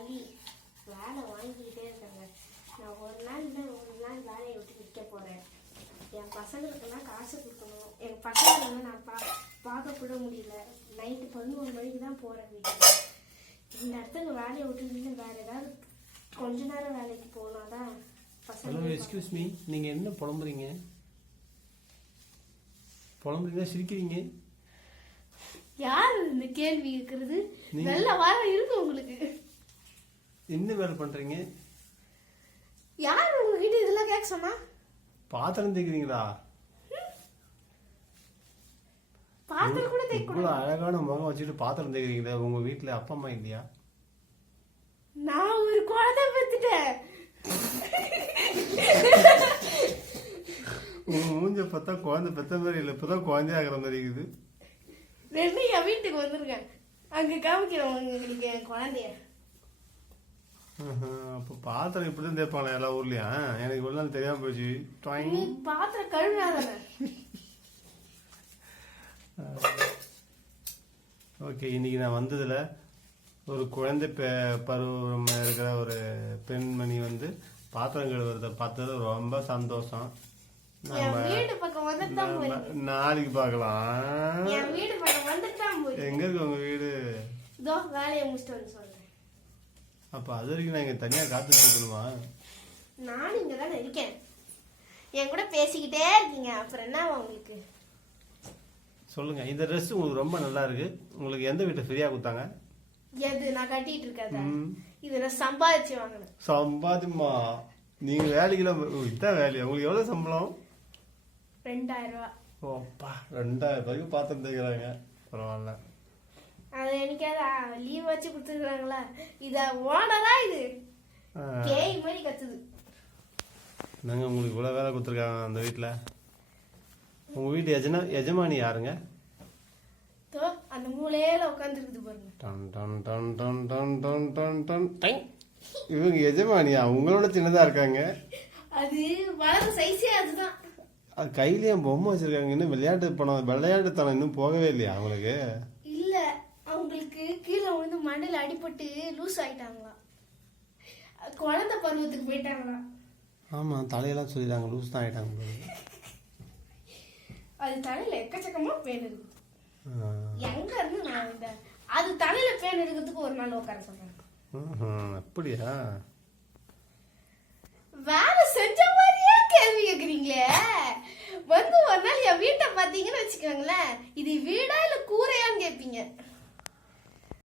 தள்ளி வேலை வாங்கிக்கிட்டே இருக்காங்க. நான் ஒரு நாள் வேலையை விட்டு நிற்க போகிறேன். என் பசங்களுக்கெல்லாம் காசு கொடுக்கணும். என் பசங்களெல்லாம் நான் பார்க்க கூட முடியல. நைட்டு 11 மணிக்கு தான் போகிறேன் வீட்டுக்கு. இந்த இடத்துக்கு வேலையை விட்டு நின்று வேறு ஏதாவது கொஞ்ச நேரம் வேலைக்கு போனால் தான் பசங்க. எக்ஸ்கியூஸ் மீ, நீங்கள் என்ன புலம்புறீங்க? சிரிக்கிறீங்க. யார் இந்த கேள்வி இருக்கிறது? நல்ல வாரம் இருக்கு உங்களுக்கு. என்ன வேலை பண்றீங்க? யார் உங்ககிட்ட இதெல்லாம் கேட்க சொன்னா? பாத்திரம் தேய்க்கிறீங்களா? பாத்திரம் கூட தேய்க்க இவ்வளவு அழகான முகம் வச்சுட்டு பாத்திரம் தேய்க்கிறீங்களா? உங்க வீட்டுல அப்பா அம்மா இல்லையா? நான் ஒரு குழந்தை பெத்துட்டேன். உங்க மூஞ்ச பார்த்தா குழந்தை பெத்த மாதிரி இல்லை, இப்பதான் குழந்தை ஆகிற மாதிரி இருக்குது. ரெண்டு என் வீட்டுக்கு வந்துருக்கேன். அங்க காமிக்கிறேன் உங்களுக்கு என் குழந்தைய. அப்ப பாத்திரம் இப்படிதான் தேய்ப்பாங்களா எல்லா ஊர்லயா? எனக்கு இவ்வளவு நாள் தெரியாம போச்சு. பாத்திரம் கழுவினாதானே. ஓகே, இன்னைக்கு நான் வந்ததுல ஒரு குழந்தை பருவம் இருக்கிற ஒரு பெண்மணி வந்து பாத்திரம் கழுவுறத பார்த்தது ரொம்ப சந்தோஷம். நாளைக்கு பாக்கலாம். எங்க இருக்கு உங்க வீடு? அப்ப அது வரைக்கும் நான் இங்க தனியா காத்துட்டு இருக்கணுமா? நானும் இங்கதான் இருக்கேன். என் கூட பேசிக்கிட்டே இருக்கீங்க, அப்புறம் என்ன உங்களுக்கு? சொல்லுங்க, இந்த ட்ரெஸ் உங்களுக்கு ரொம்ப நல்லா இருக்கு. உங்களுக்கு எந்த வீட்டை ஃப்ரீயா கொடுத்தாங்க? எது நான் கட்டிட்டு இருக்கதா? இது நான் சம்பாதிச்சு வாங்கினேன். சம்பாதிமா? நீங்க வேலைக்கெல்லாம் இதான் வேலையா? உங்களுக்கு எவ்வளவு சம்பளம்? 2000 ரூபாய். ஓப்பா, 2000 ரூபாய்க்கு பாத்திரம் தேய்க்கிறாங்க. பரவாயில்ல. அது எனக்காதா லீவ் வச்சு கொடுத்துருக்காங்களா? இத ஓனரா இது கேய் மாதிரி கத்துது. நாங்க உங்களுக்கு இவ்வளவு வேலை கொடுத்துருக்காங்க அந்த வீட்டுல. உங்க வீட்டு எஜமானி யாருங்க? அந்த மூலையில உட்காந்துருக்குது பாருங்க. Done done done done done done done done done. இவங்க எஜமானியா? உங்களோட சின்னதா இருக்காங்க. அது வளர்ந்த சைஸே அதுதான். அது கையிலேயே பொம்மை வச்சிருக்காங்க. இன்னும் விளையாட்டுத்தனம் இன்னும் போகவே இல்லையா அவங்களுக்கு? இல்ல, அவங்களுக்கு கீழே விழுந்து மண்ணில் அடிபட்டு லூஸ் ஆயிட்டாங்களா, குழந்தை பருவத்துக்கு போயிட்டாங்களா. ஆமா, தலையெல்லாம் சொல்லிட்டாங்க, லூஸ் தான் ஆயிட்டாங்க. அது தலையில எக்கச்சக்கமா பேன் இருக்கு. எங்க இருந்து நான் அது தலையில பேன் இருக்கிறதுக்கு ஒரு நாள் உட்கார சொல்றேன். அப்படியா? வேலை செஞ்ச மாதிரியே கேள்வி கேக்குறீங்களே. வந்து ஒரு நாள் என் வீட்டை பாத்தீங்கன்னு வச்சுக்கோங்களேன், இது வீடா